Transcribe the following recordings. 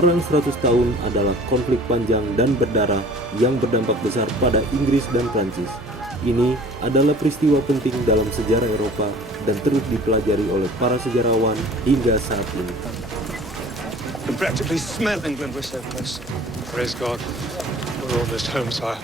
Perang 100 tahun adalah konflik panjang dan berdarah yang berdampak besar pada Inggris dan Prancis. Ini adalah peristiwa penting dalam sejarah Eropa dan terus dipelajari oleh para sejarawan hingga saat ini. I can practically smell England. We're so close. Praise God. We're almost home, sire.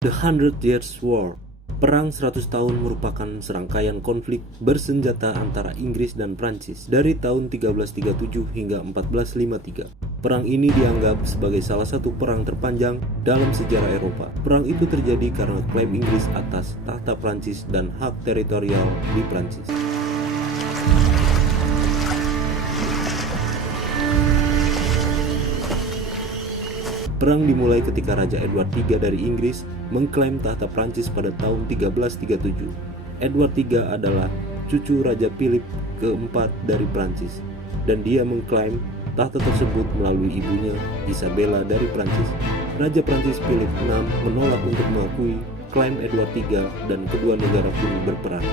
The Hundred Years' War. Perang 100 tahun merupakan serangkaian konflik bersenjata antara Inggris dan Prancis dari tahun 1337 hingga 1453. Perang ini dianggap sebagai salah satu perang terpanjang dalam sejarah Eropa. Perang itu terjadi karena klaim Inggris atas tahta Prancis dan hak teritorial di Prancis. Perang dimulai ketika Raja Edward III dari Inggris mengklaim tahta Prancis pada tahun 1337. Edward III adalah cucu Raja Philip keempat dari Prancis, dan dia mengklaim tahta tersebut melalui ibunya Isabella dari Prancis. Raja Prancis Philip VI menolak untuk mengakui klaim Edward III dan kedua negara pun berperang.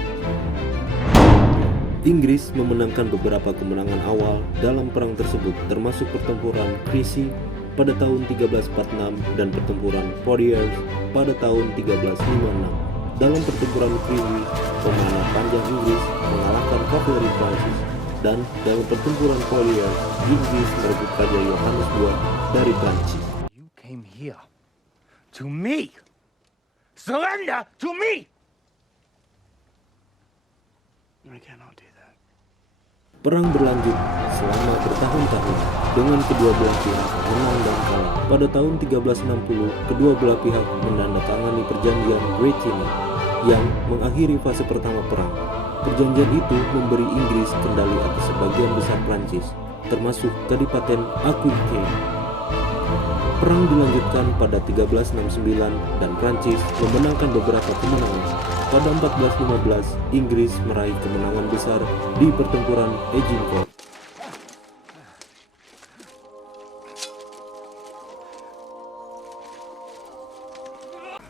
Inggris memenangkan beberapa kemenangan awal dalam perang tersebut, termasuk pertempuran Crecy pada tahun 1346 dan pertempuran Poitiers pada tahun 1356. Dalam pertempuran Crecy, pemanah panjang Inggris mengalahkan kavaleri Prancis, dan dalam pertempuran Poitiers, Inggris merebut Raja Yohanes II dari Prancis. You came here to me. Surrender to me. I cannot do that. Perang berlanjut selama bertahun-tahun dengan kedua belah pihak menang dan kalah. Pada tahun 1360, kedua belah pihak menandatangani perjanjian Bretanya yang mengakhiri fase pertama perang. Perjanjian itu memberi Inggris kendali atas sebagian besar Prancis, termasuk Kadipaten Aquitaine. Perang dilanjutkan pada 1369 dan Prancis memenangkan beberapa kemenangan. Pada 1415, Inggris meraih kemenangan besar di pertempuran Agincourt.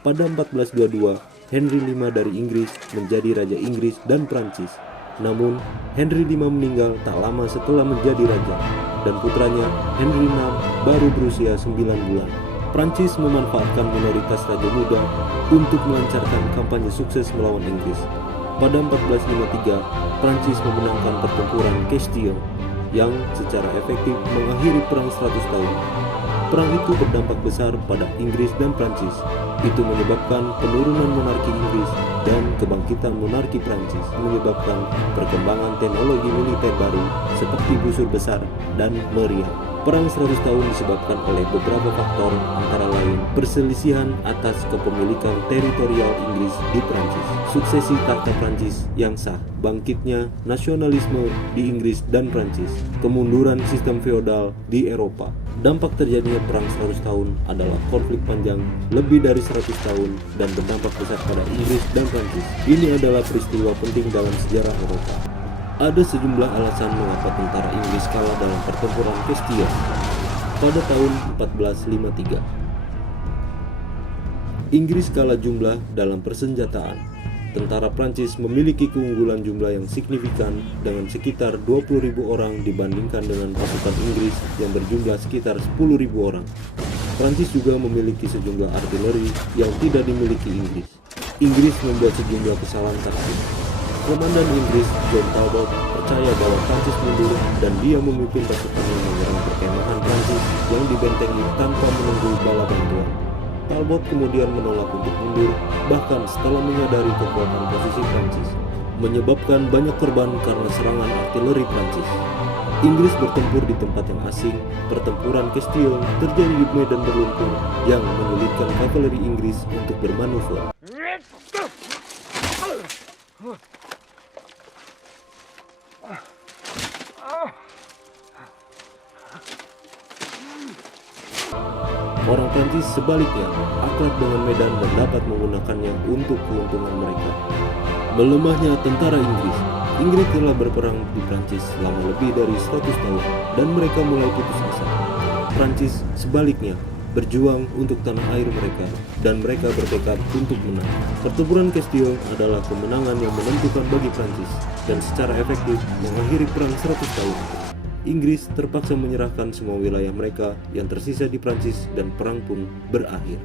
Pada 1422, Henry V dari Inggris menjadi Raja Inggris dan Prancis. Namun, Henry V meninggal tak lama setelah menjadi raja, dan putranya Henry VI baru berusia 9 bulan. Prancis memanfaatkan minoritas raja muda untuk melancarkan kampanye sukses melawan Inggris. Pada 1453, Prancis memenangkan pertempuran Castile yang secara efektif mengakhiri perang 100 tahun. Perang itu berdampak besar pada Inggris dan Prancis. Itu menyebabkan penurunan monarki Inggris dan kebangkitan monarki Prancis, menyebabkan perkembangan teknologi militer baru seperti busur besar dan meriam. Perang 100 tahun disebabkan oleh beberapa faktor, antara lain perselisihan atas kepemilikan teritorial Inggris di Prancis, suksesi tahta Prancis yang sah, bangkitnya nasionalisme di Inggris dan Prancis, kemunduran sistem feodal di Eropa. Dampak terjadinya perang 100 tahun adalah konflik panjang lebih dari 100 tahun dan berdampak besar pada Inggris dan Prancis. Ini adalah peristiwa penting dalam sejarah Eropa. Ada sejumlah alasan mengapa tentara Inggris kalah dalam pertempuran Castile pada tahun 1453. Inggris kalah jumlah dalam persenjataan. Tentara Prancis memiliki keunggulan jumlah yang signifikan dengan sekitar 20.000 orang dibandingkan dengan pasukan Inggris yang berjumlah sekitar 10.000 orang. Prancis juga memiliki sejumlah artileri yang tidak dimiliki Inggris. Inggris membuat sejumlah kesalahan taktik. Komandan Inggris, John Talbot, percaya bahwa Prancis mundur dan dia memimpin pasukan yang menyerang perkemahan Prancis yang dibentengi tanpa menunggu bala bantuan. Talbot kemudian menolak untuk mundur, bahkan setelah menyadari kekuatan posisi Prancis, menyebabkan banyak korban karena serangan artileri Prancis. Inggris bertempur di tempat yang asing. Pertempuran Castile terjadi di medan berlumpur yang menyulitkan kavaleri Inggris untuk bermanuver. Orang Prancis sebaliknya akrab dengan medan dan dapat menggunakannya untuk keuntungan mereka. Melemahnya tentara Inggris. Inggris telah berperang di Prancis selama lebih dari 100 tahun dan mereka mulai putus asa. Prancis sebaliknya berjuang untuk tanah air mereka dan mereka bertekad untuk menang. Pertempuran Castile adalah kemenangan yang menentukan bagi Prancis dan secara efektif mengakhiri perang 100 tahun. Inggris terpaksa menyerahkan semua wilayah mereka yang tersisa di Prancis dan perang pun berakhir.